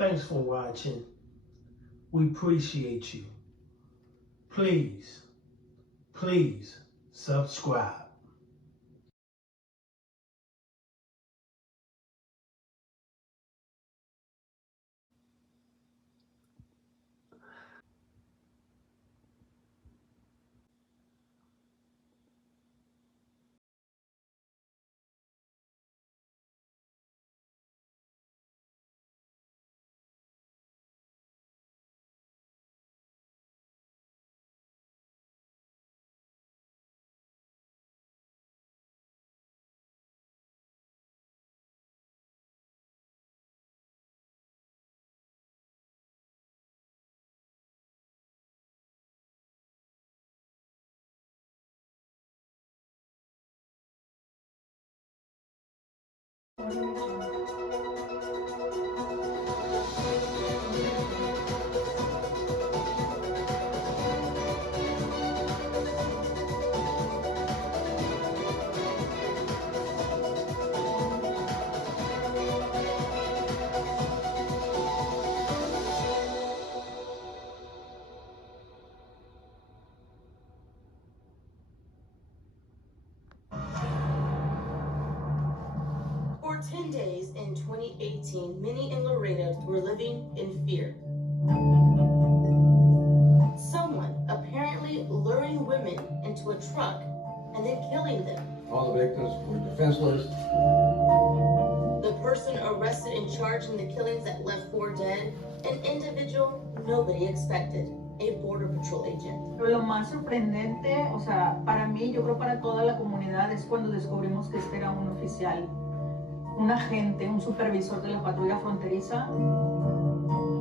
Thanks for watching. We appreciate you. Please subscribe. For 10 days in 2018, many in Laredo were living in fear. Someone apparently luring women into a truck and then killing them. All the victims were defenseless. The person arrested and charged in the killings that left 4 dead, an individual nobody expected, a Border Patrol agent. Pero lo más sorprendente, o sea, para mí, yo creo para toda la comunidad, es cuando descubrimos que este era un oficial, un agente, un supervisor de la patrulla fronteriza.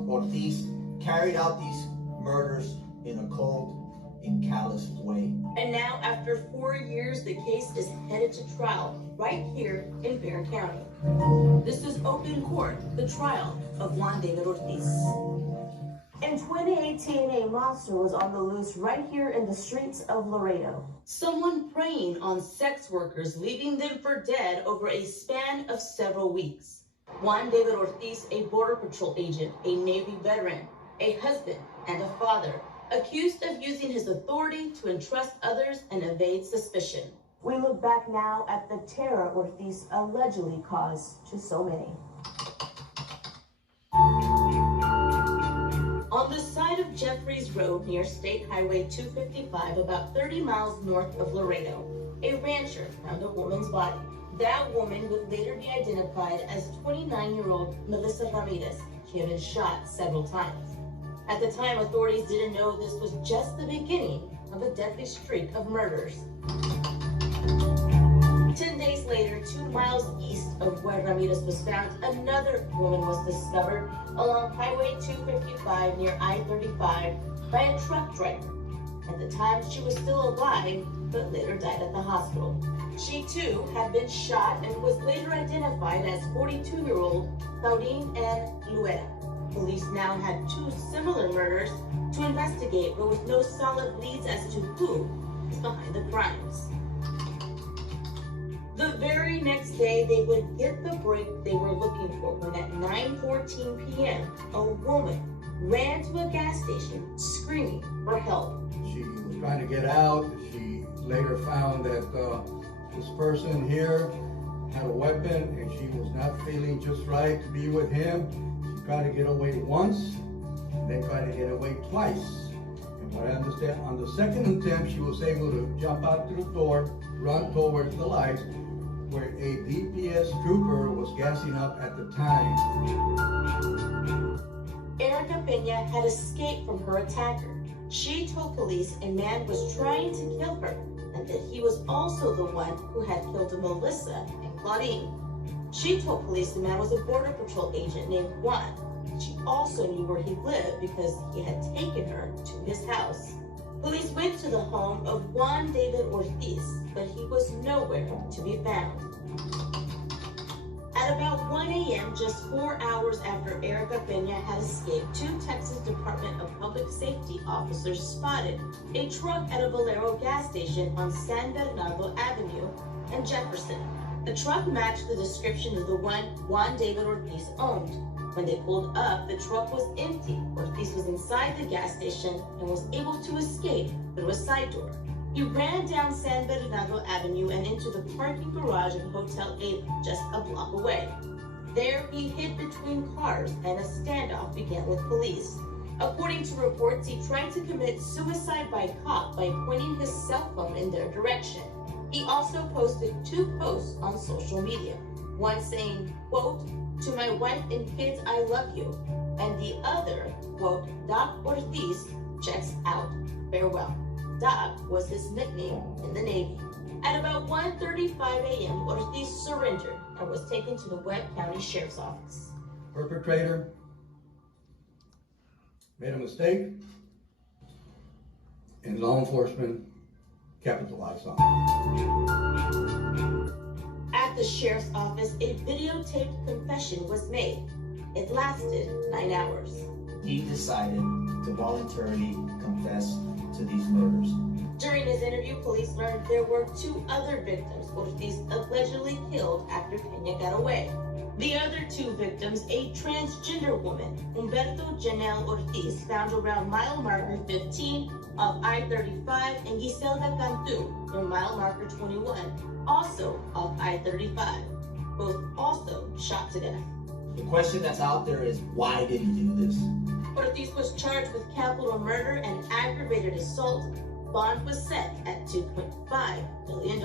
Ortiz carried out these murders in a cold and callous way. And now, after 4 years, the case is headed to trial right here in Barron County. This is open court, the trial of Juan David Ortiz. In 2018, a monster was on the loose right here in the streets of Laredo. Someone preying on sex workers, leaving them for dead over a span of several weeks. Juan David Ortiz, a Border Patrol agent, a Navy veteran, a husband, and a father, accused of using his authority to entrust others and evade suspicion. We look back now at the terror Ortiz allegedly caused to so many. On the side of Jeffries Road near State Highway 255, about 30 miles north of Laredo, a rancher found a woman's body. That woman would later be identified as 29-year-old Melissa Ramirez. She had been shot several times. At the time, authorities didn't know this was just the beginning of a deadly streak of murders. 10 days later, 2 miles east of where Ramirez was found, another woman was discovered along Highway 255 near I-35 by a truck driver. At the time, she was still alive, but later died at the hospital. She too had been shot and was later identified as 42-year-old Claudine N. Luera. Police now had 2 similar murders to investigate, but with no solid leads as to who is behind the crimes. The very next day, they would get the break they were looking for when at 9:14 p.m., a woman ran to a gas station screaming for help. She was trying to get out. She later found that this person here had a weapon and she was not feeling just right to be with him. She tried to get away once and then tried to get away twice. And what I understand, on the second attempt, she was able to jump out through the door, run towards the lights, where a DPS trooper was gassing up at the time. Erica Peña had escaped from her attacker. She told police a man was trying to kill her and that he was also the one who had killed Melissa and Claudine. She told police the man was a Border Patrol agent named Juan. She also knew where he lived because he had taken her to his house. Police went to the home of Juan David Ortiz, but he was nowhere to be found. At about 1 a.m., just 4 hours after Erica Peña had escaped, 2 Texas Department of Public Safety officers spotted a truck at a Valero gas station on San Bernardo Avenue and Jefferson. The truck matched the description of the one Juan David Ortiz owned, When they pulled up, the truck was empty. Ortiz was inside the gas station and was able to escape through a side door. He ran down San Bernardo Avenue and into the parking garage of Hotel Ava, just a block away. There, he hid between cars and a standoff began with police. According to reports, he tried to commit suicide by cop by pointing his cell phone in their direction. He also posted 2 posts on social media, one saying, quote, "To my wife and kids, I love you," and the other, quote, "Doc Ortiz checks out, farewell." Doc was his nickname in the Navy. At about 1:35 a.m., Ortiz surrendered and was taken to the Webb County Sheriff's Office. Perpetrator made a mistake, and law enforcement capitalized on it. At the sheriff's office, a videotaped confession was made. It lasted 9 hours. He decided to voluntarily confess to these murders. During his interview, police learned there were 2 other victims Ortiz allegedly killed after Peña got away. The other 2 victims, a transgender woman, Humberto Janelle Ortiz, found around mile marker 15 of I-35, and Giselda Cantu near mile marker 21, also of I-35, both also shot to death. The question that's out there is, why did he do this? Ortiz was charged with capital murder and aggravated assault. Bond was set at $2.5 million.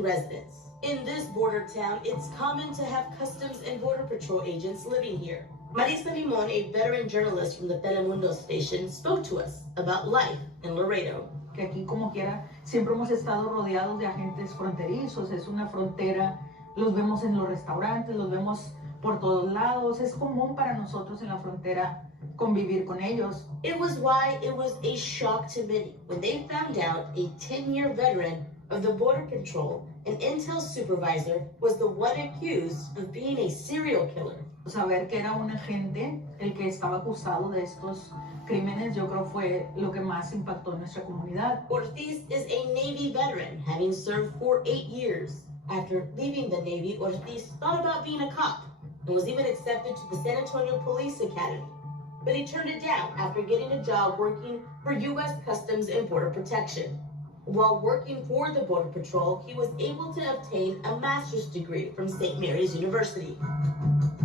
Residents. In this border town, it's common to have Customs and Border Patrol agents living here. Marisa Limon, a veteran journalist from the Telemundo station, spoke to us about life in Laredo. Que aquí como quiera siempre hemos estado rodeados de agentes fronterizos, es una frontera, los vemos en los restaurantes, los vemos por todos lados, es común para nosotros en la frontera convivir con ellos. It was why it was a shock to many when they found out a 10-year veteran of the Border Patrol, an intel supervisor, was the one accused of being a serial killer. Saber que era un agente el que estaba acusado de estos crímenes, yo creo fue lo que más impactó en nuestra comunidad. Ortiz is a Navy veteran, having served for 8 years. After leaving the Navy, Ortiz thought about being a cop and was even accepted to the San Antonio Police Academy. But he turned it down after getting a job working for U.S. Customs and Border Protection. While working for the Border Patrol, he was able to obtain a master's degree from St. Mary's University.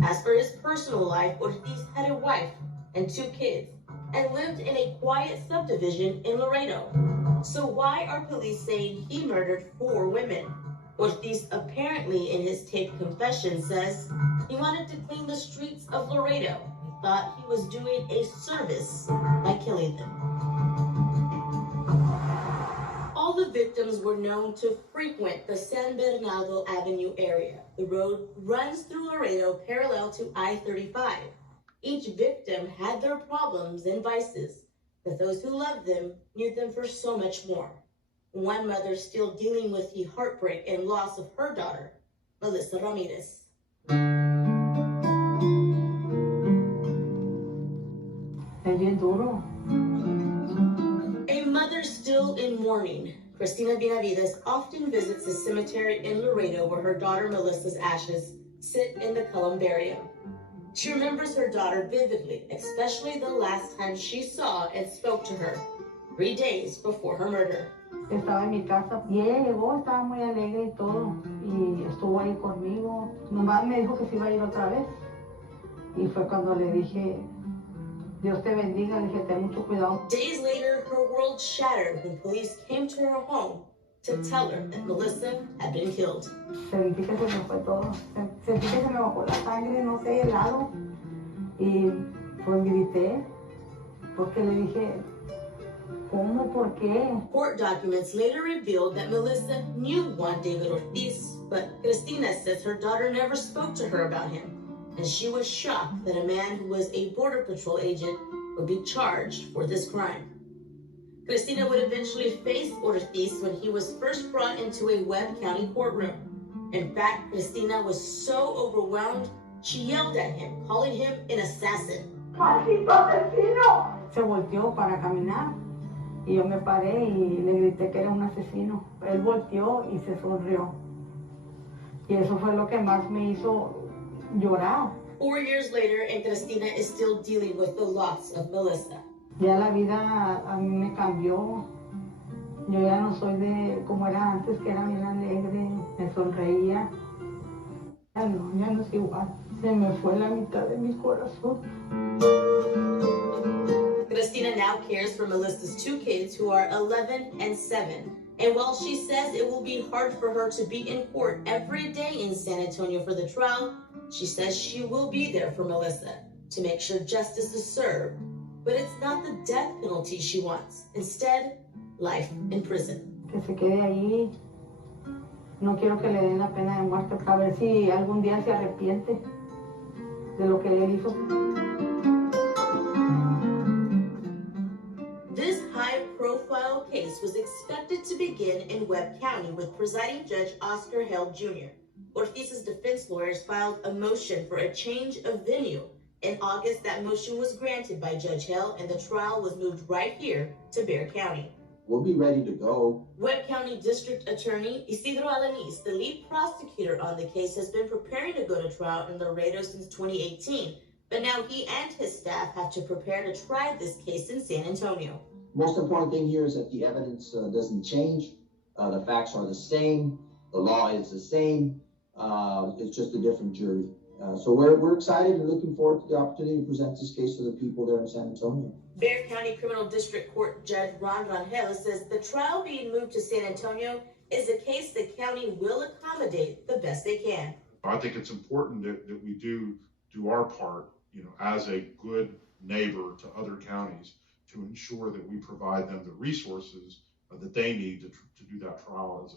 As for his personal life, Ortiz had a wife and 2 kids and lived in a quiet subdivision in Laredo. So why are police saying he murdered 4 women? Ortiz apparently in his taped confession says he wanted to clean the streets of Laredo. He thought he was doing a service by killing them. All the victims were known to frequent the San Bernardo Avenue area. The road runs through Laredo parallel to I-35. Each victim had their problems and vices, but those who loved them knew them for so much more. One mother still dealing with the heartbreak and loss of her daughter, Melissa Ramirez. Es bien duro. A mother still in mourning, Cristina Benavides often visits the cemetery in Laredo where her daughter Melissa's ashes sit in the columbarium. She remembers her daughter vividly, especially the last time she saw and spoke to her, 3 days before her murder. Estaba en mi casa y ella llegó, estaba muy alegre y todo, y estuvo ahí conmigo. Nomás me dijo que se iba a ir otra vez. Y fue cuando le dije, Dios te bendiga, le dije, ten mucho cuidado. Days later, her world shattered when police came to her home to tell her that Melissa had been killed. Sentí que se me fue todo, sentí que se me bajó la sangre, no sé, helado. Y pues grité, porque le dije, ¿cómo? ¿Por qué? Court documents later revealed that Melissa knew Juan David Ortiz, but Cristina says her daughter never spoke to her about him, and she was shocked that a man who was a Border Patrol agent would be charged for this crime. Cristina would eventually face Ortiz when he was first brought into a Webb County courtroom. In fact, Cristina was so overwhelmed, she yelled at him, calling him an assassin. ¡Maldito asesino! Se volteó para caminar. Y yo me paré y le grité que era un asesino. Él volteó y se sonrió. Y eso fue lo que más me hizo llorar. 4 years later, and Cristina is still dealing with the loss of Melissa. Ya la vida a mí me cambió. Yo ya no soy de como era antes, que era bien alegre, me sonreía. Ya no es igual. Se me fue la mitad de mi corazón. Cristina now cares for Melissa's 2 kids who are 11 and 7. And while she says it will be hard for her to be in court every day in San Antonio for the trial, she says she will be there for Melissa to make sure justice is served. But it's not the death penalty she wants. Instead, life in prison. Que se quede ahí. No quiero que le den la pena de muerte. A ver si algún día se arrepiente de lo que él hizo. This high-profile case was expected to begin in Webb County with presiding judge Oscar Held Jr. Ortiz's defense lawyers filed a motion for a change of venue. In August, that motion was granted by Judge Held, and the trial was moved right here to Bexar County. We'll be ready to go. Webb County District Attorney Isidro Alanis, the lead prosecutor on the case, has been preparing to go to trial in Laredo since 2018. But now he and his staff have to prepare to try this case in San Antonio. Most important thing here is that the evidence doesn't change. The facts are the same. The law is the same. It's just a different jury. So we're excited and looking forward to the opportunity to present this case to the people there in San Antonio. Bexar County Criminal District Court Judge Juan says the trial being moved to San Antonio is a case the county will accommodate the best they can. I think it's important that we do our part, as a good neighbor to other counties, to ensure that we provide them the resources that they need to do that trial as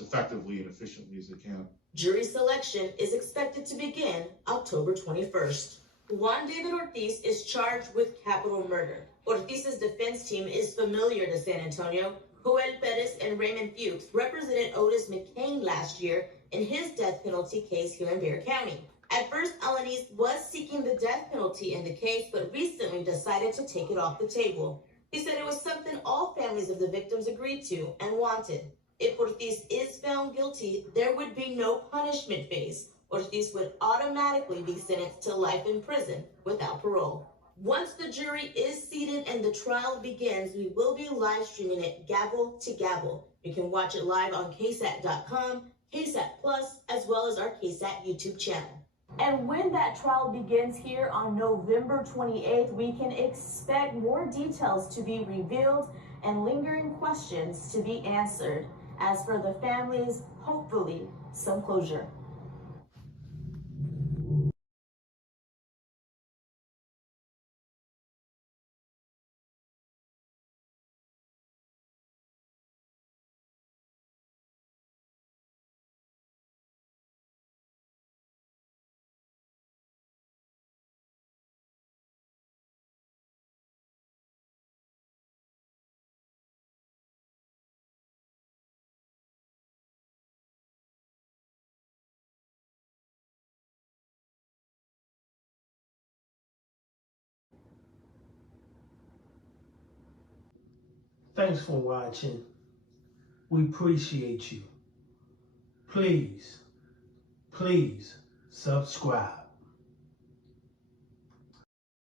effectively and efficiently as they can. Jury selection is expected to begin October 21st. Juan David Ortiz is charged with capital murder. Ortiz's defense team is familiar to San Antonio. Joel Perez and Raymond Fuchs represented Otis McCain last year in his death penalty case here in Bexar County. At first, Alanis was seeking the death penalty in the case, but recently decided to take it off the table. He said it was something all families of the victims agreed to and wanted. If Ortiz is found guilty, there would be no punishment phase. Ortiz would automatically be sentenced to life in prison without parole. Once the jury is seated and the trial begins, we will be live streaming it gavel to gavel. You can watch it live on KSAT.com, KSAT Plus, as well as our KSAT YouTube channel. And when that trial begins here on November 28th, we can expect more details to be revealed and lingering questions to be answered. As for the families, hopefully some closure. Thanks for watching. We appreciate you. Please subscribe.